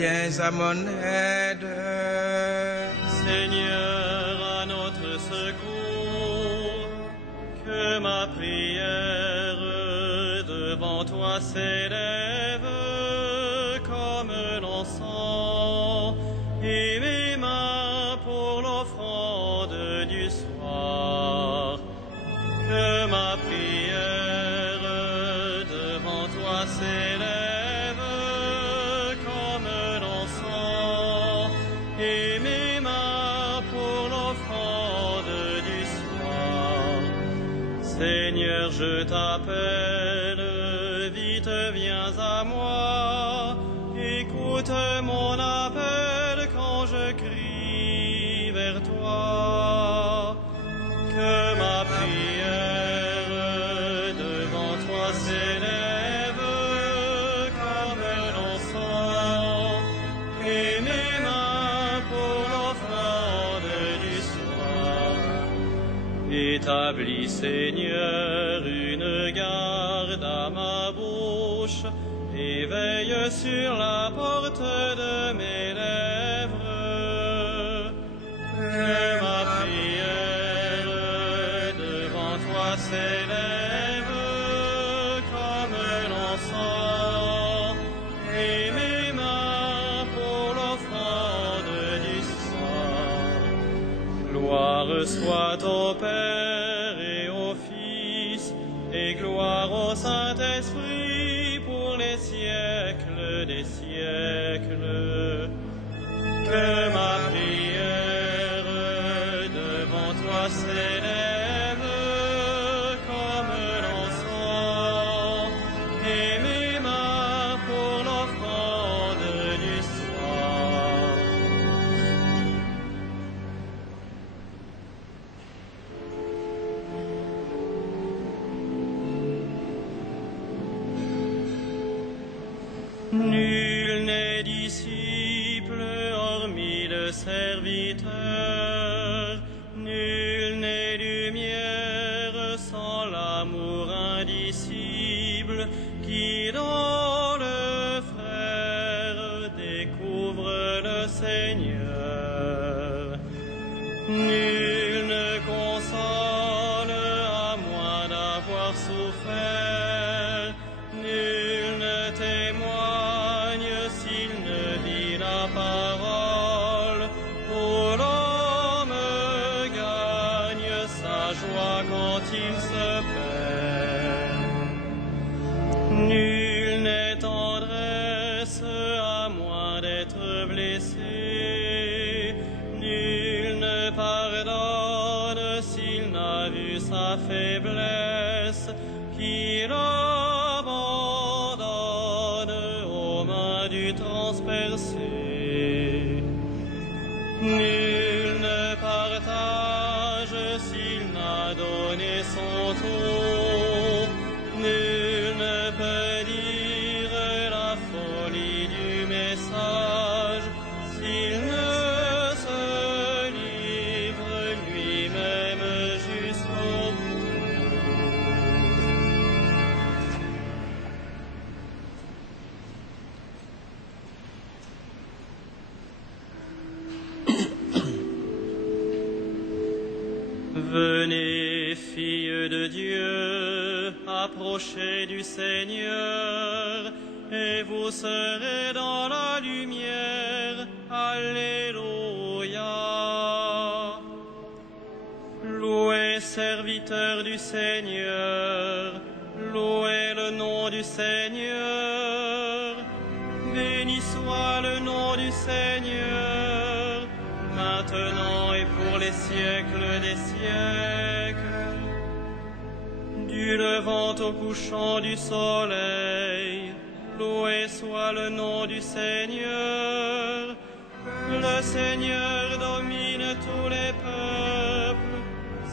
viens à mon aide. Seigneur, à notre secours, que ma prière devant toi s'élève comme l'encens, et mes mains pour l'offrande du soir. Que ma prière devant toi s'élève comme l'encens, et mes mains pour l'offrande du soir. Seigneur, je t'appelle, vite viens à moi, écoute mon appel quand je crie vers toi. Que ma prière devant toi s'élève comme l'encens, et mes mains pour l'offrande du soir. Établis, Seigneur, une garde à ma bouche, et veille sur la porte de mes lèvres. Que ma prière devant toi s'élève comme l'encens, et mes mains pour l'offrande du soir. Gloire soit au Père et au Fils, et gloire au Saint-Esprit pour les siècles des siècles. Que ma prière devant toi s'élève comme l'encens, et mes mains pour l'offrande du soir. Nul n'est disciple hormis le serviteur, nul n'est lumière sans l'amour indicible qui dans le frère découvre le Seigneur. Nul ne console à moins d'avoir souffert, nul ne témoigne s'il ne dit la parole. Oh, l'homme gagne sa joie quand il se perd. Nul n'est tendresse à moins d'être blessé, nul ne pardonne s'il n'a vu sa faiblesse, qu'il abandonne aux mains du transpercé. Nul ne partage s'il n'a donné son tour, nul ne peut dire la folie du message s'il ne se livre lui-même jusqu'au bout. Venez, filles de Dieu, approchez du Seigneur, et vous serez dans la lumière. Alléluia. Louez, serviteurs du Seigneur, louez le nom du Seigneur. Béni soit le nom du Seigneur, maintenant et pour les siècles des siècles. Du levant au couchant du soleil, loué soit le nom du Seigneur. Le Seigneur domine tous les peuples,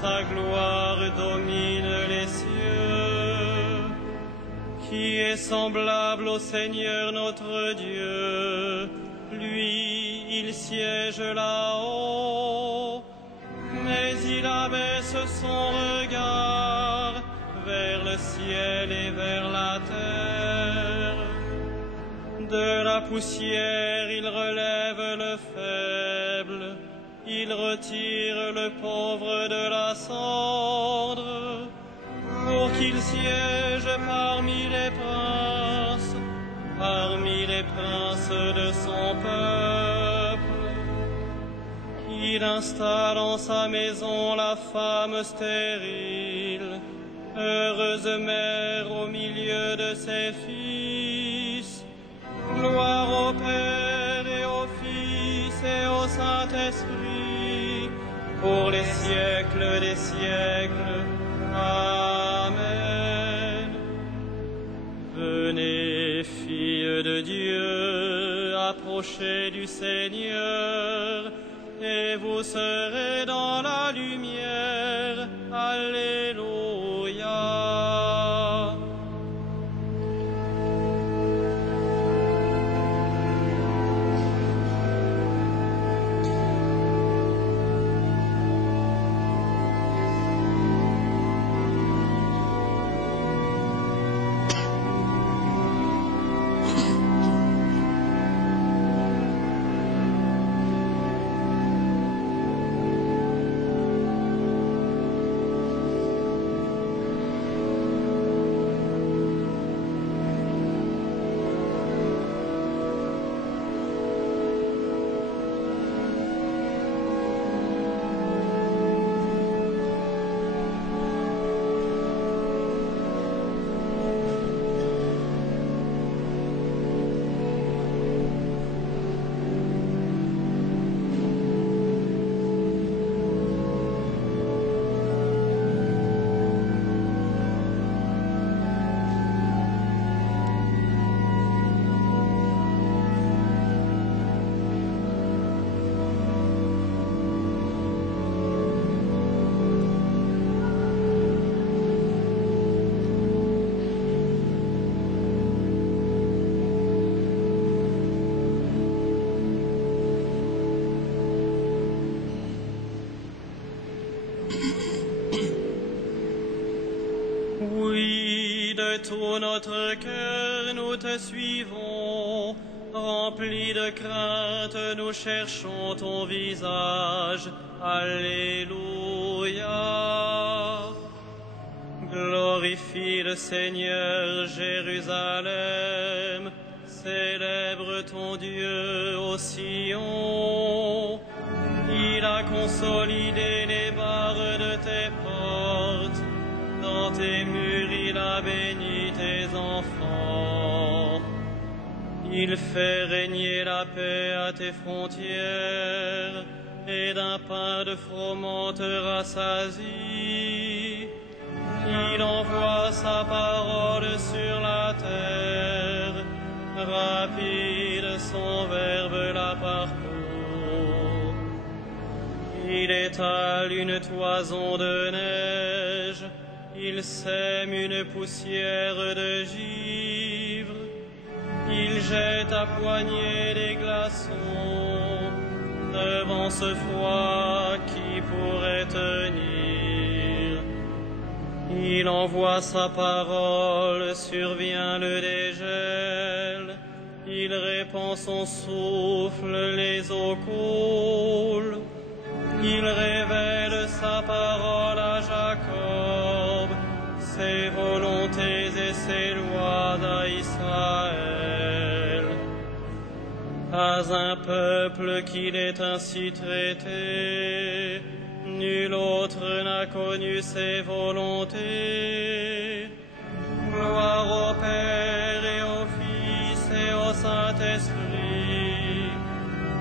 sa gloire domine les cieux. Qui est semblable au Seigneur notre Dieu? Lui, il siège là-haut, mais il abaisse son regard vers le ciel et vers la terre. De la poussière il relève le faible, il retire le pauvre de la cendre, pour qu'il siège parmi les princes de son peuple. Il installe en sa maison la femme stérile, heureuse mère au milieu de ses fils. Gloire au Père et au Fils et au Saint-Esprit, pour les siècles des siècles. Amen. Venez, filles de Dieu, approchez du Seigneur, et vous serez dans la lumière. Alléluia. Oui, de tout notre cœur nous te suivons, remplis de crainte nous cherchons ton visage. Alléluia. Glorifie le Seigneur, Jérusalem, célèbre ton Dieu au Sion. Il a consolidé les barres de tes portes, dans tes murs il a béni tes enfants. Il fait régner la paix à tes frontières, et d'un pain de froment te rassasie. Il envoie sa parole sur la terre, rapide son verbe la parcourt. Il étale une toison de neige, il sème une poussière de givre. Il jette à poignée des glaçons, devant ce froid qui pourrait tenir. Il envoie sa parole, survient le dégel. Il répand son souffle, les eaux coulent. Il révèle sa parole à Jacob, ses volontés et ses lois à Israël. À un peuple qu'il est ainsi traité, nul autre n'a connu ses volontés. Gloire au Père et au Fils et au Saint-Esprit,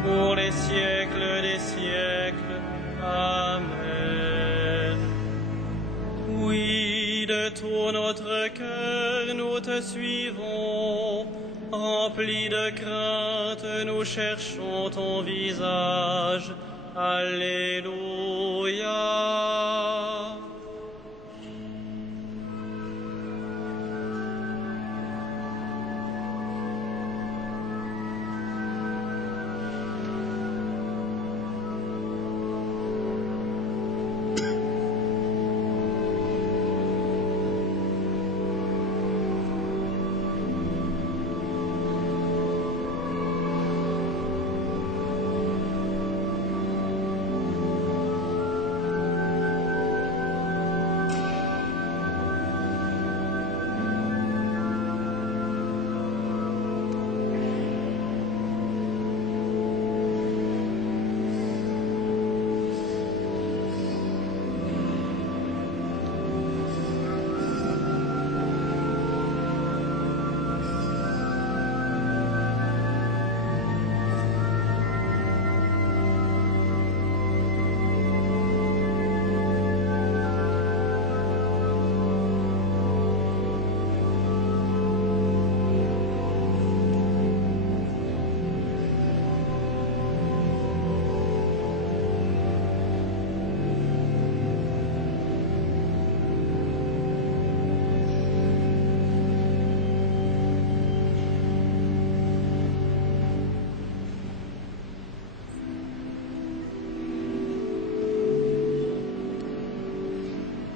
pour les siècles des siècles. Amen. Oui, de tout notre cœur nous te suivons, remplis de crainte nous cherchons ton visage. Alléluia.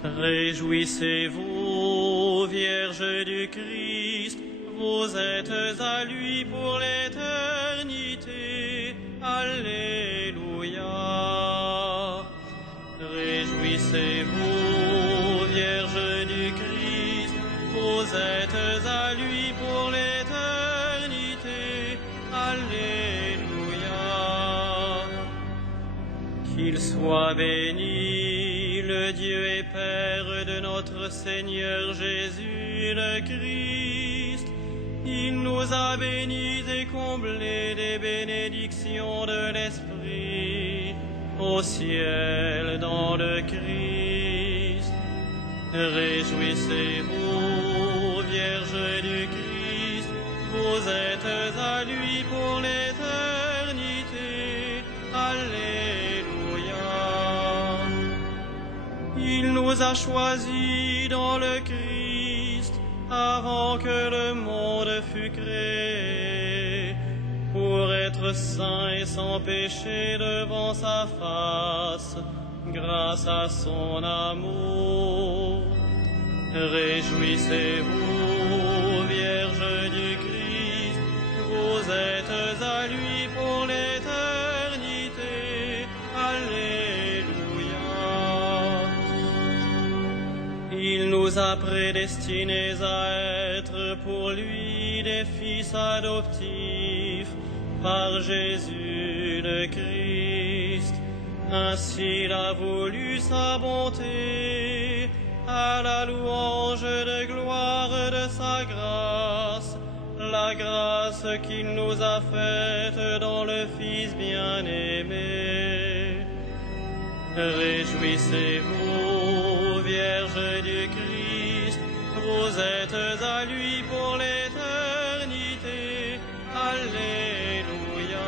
Réjouissez-vous, Vierge du Christ, vous êtes à lui pour l'éternité. Alléluia. Réjouissez-vous, Vierge du Christ, vous êtes à lui pour l'éternité. Alléluia. Qu'il soit béni, le Dieu et Père de notre Seigneur Jésus le Christ. Il nous a bénis et comblés des bénédictions de l'Esprit au ciel dans le Christ. Réjouissez-vous, Vierge du Christ, vous êtes à lui pour l'éternité. Alléluia. Il nous a choisis dans le Christ avant que le monde fût créé, pour être saints et sans péché devant sa face, grâce à son amour. Réjouissez-vous, Vierge du Christ, vous êtes à lui pour l'éternité. Alléluia. Il nous a prédestinés à être pour lui des fils adoptifs par Jésus le Christ. Ainsi il a voulu sa bonté, à la louange de gloire de sa grâce, la grâce qu'il nous a faite dans le Fils bien-aimé. Réjouissez-vous, Vierge du Christ, vous êtes à lui pour l'éternité. Alléluia.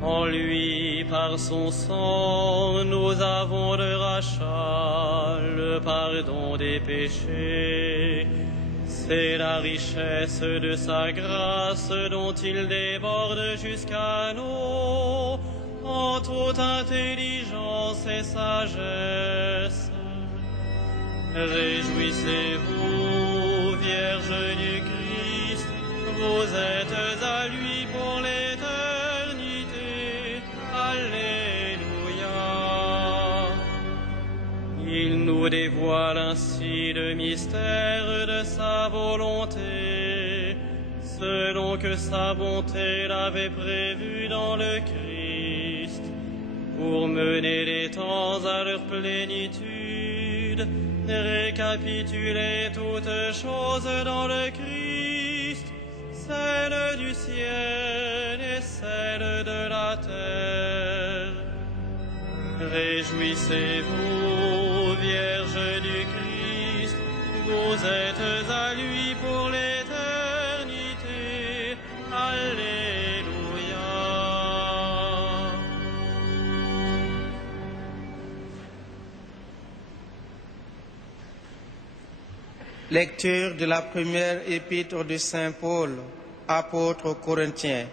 En lui, par son sang, nous avons le rachat, le pardon des péchés. C'est la richesse de sa grâce dont il déborde jusqu'à nous, en toute intelligence et sagesse. Réjouissez-vous, Vierge du Christ, vous êtes à lui pour l'éternité. Alléluia. Il nous dévoile ainsi le mystère de sa volonté, selon que sa bonté l'avait prévu dans le Christ, pour mener les temps à leur plénitude, récapituler toutes choses dans le Christ, celle du ciel et celle de la terre. Réjouissez-vous, Vierge du Christ, vous êtes à lui pour l'éternité. Alléluia. Lecture de la première épître de Saint Paul, apôtre aux Corinthiens.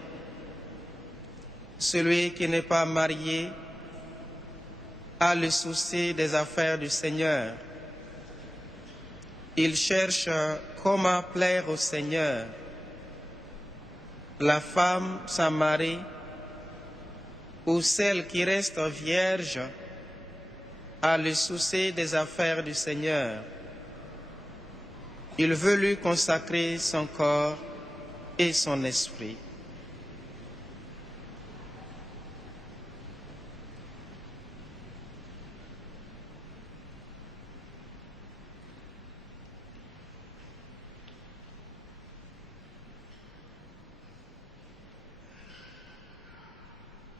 Celui qui n'est pas marié a le souci des affaires du Seigneur. Il cherche comment plaire au Seigneur. La femme sans mari ou celle qui reste vierge a le souci des affaires du Seigneur. Il veut lui consacrer son corps et son esprit.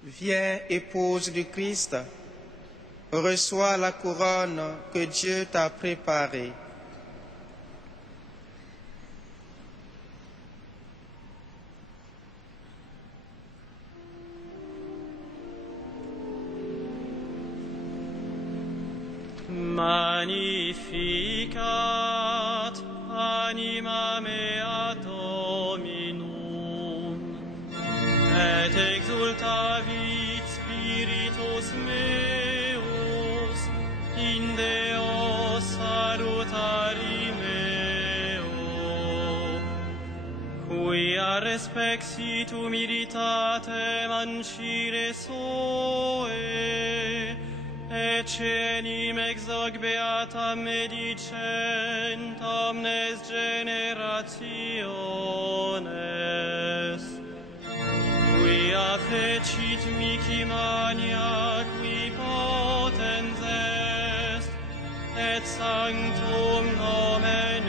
Viens, épouse du Christ, reçois la couronne que Dieu t'a préparée. Magnificat anima mea Dominum, et exultavit spiritus meus respexit humilitatem ancire Soe, et cenim ex hoc beatam medicent omnes generationes, quia fecit mihi mania qui potens est, et sanctum nomen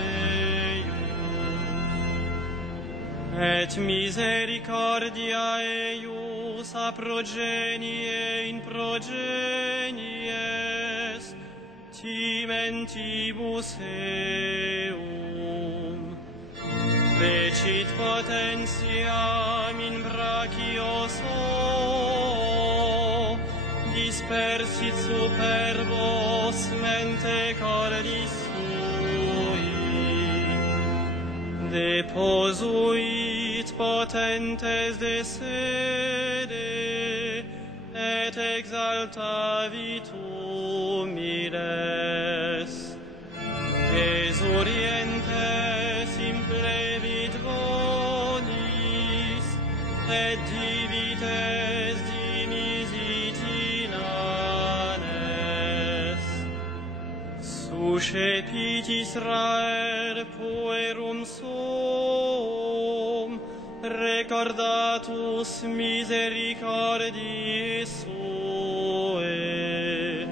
et misericordia eius a progenie in progenies timentibus eum fecit potentiam in brachio suo dispersit superbos mente cordis sui deposuit potentes de sede et exaltavit humiles exurientes implevit bonis et divites dimisit inanes suscepit Israel puerum suum recordatus misericordiae suae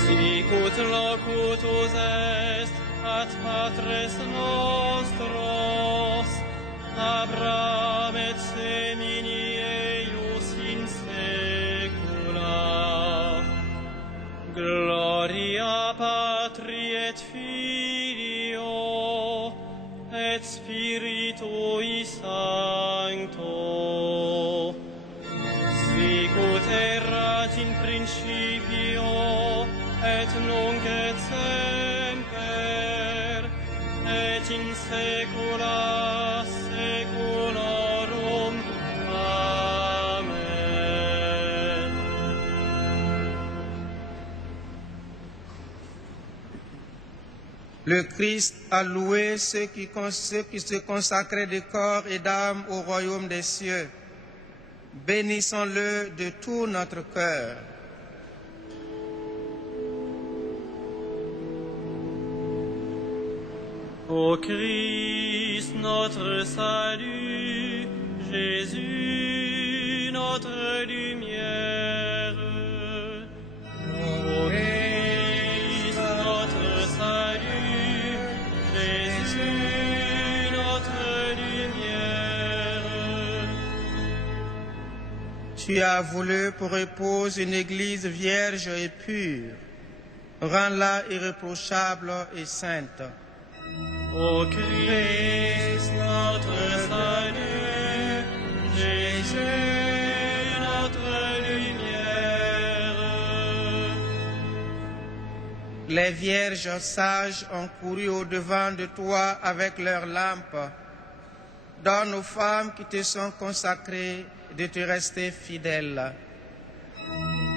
sicut locutus est ad patres nostros Abraham et semini eius in saecula gloria Patri et Filio et Spiritui Sancto sicut erat in principio et nunc et semper et in saecula saeculorum. Amen. Le Christ a loué ceux qui se consacraient de corps et d'âme au royaume des cieux. Bénissons-le de tout notre cœur. Ô Christ, notre salut, Jésus, notre lumière. Ô Christ, notre salut, Jésus, notre lumière. Tu as voulu pour épouse une église vierge et pure. Rends-la irréprochable et sainte. Ô Christ, notre salut, Jésus, notre lumière. Les vierges sages ont couru au-devant de toi avec leurs lampes. Donne aux femmes qui te sont consacrées de te rester fidèles.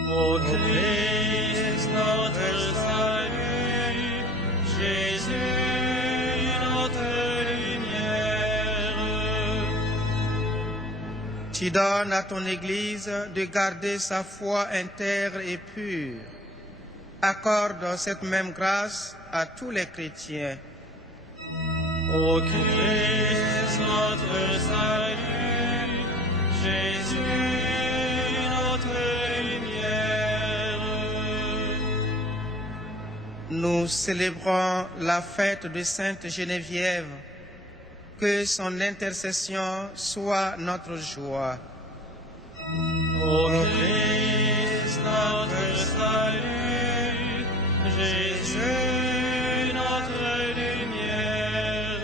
Ô Christ, notre salut, Jésus, notre lumière. Tu donnes à ton Église de garder sa foi intègre et pure. Accorde cette même grâce à tous les chrétiens. Ô Christ, notre salut, Jésus, notre lumière. Nous célébrons la fête de Sainte Geneviève. Que son intercession soit notre joie. Ô Christ, notre salut, Jésus, notre lumière.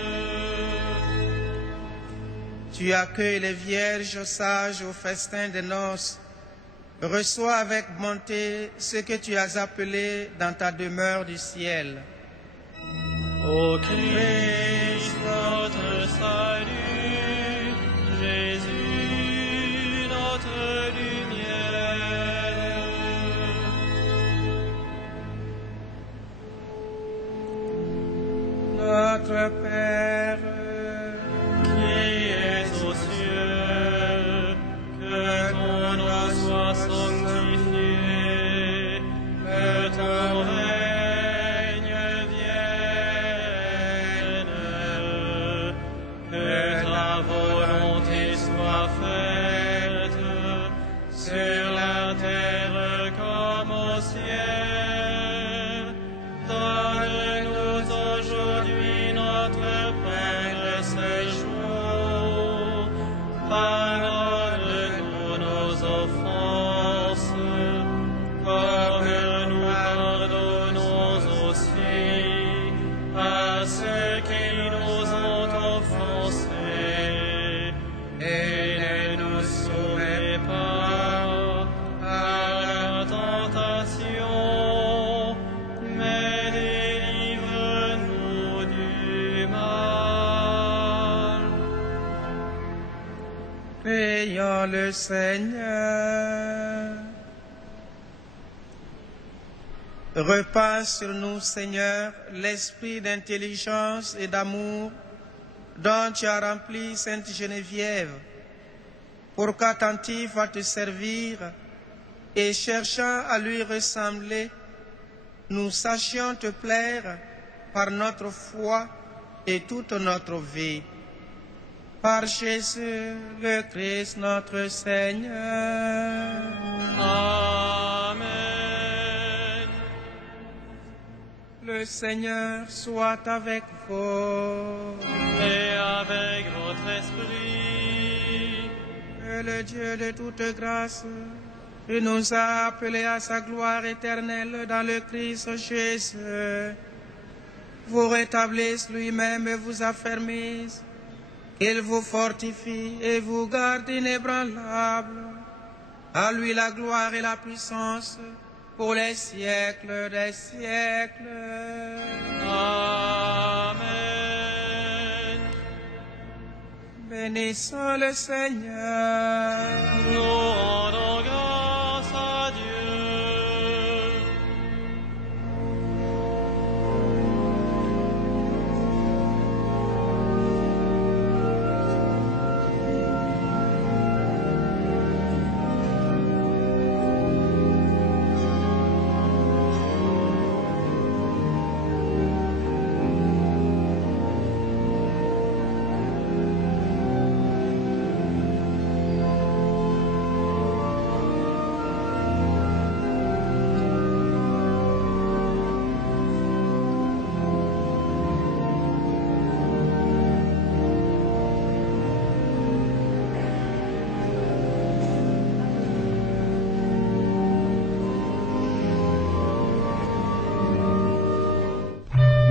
Tu accueilles les vierges sages au festin des noces. Reçois avec bonté ce que tu as appelé dans ta demeure du ciel. Ô Christ, notre salut, Jésus, notre lumière. Notre Père, Qui est dans le Seigneur. Repasse sur nous, Seigneur, l'esprit d'intelligence et d'amour dont tu as rempli Sainte Geneviève, pour qu'attentif à te servir et cherchant à lui ressembler, nous sachions te plaire par notre foi et toute notre vie. Par Jésus le Christ notre Seigneur. Amen. Le Seigneur soit avec vous. Et avec votre esprit. Que le Dieu de toute grâce, qui nous a appelés à sa gloire éternelle dans le Christ Jésus, vous rétablisse lui-même et vous affermisse, qu'il vous fortifie et vous garde inébranlable. À lui la gloire et la puissance pour les siècles des siècles. Amen. Bénissons le Seigneur. Nous rendons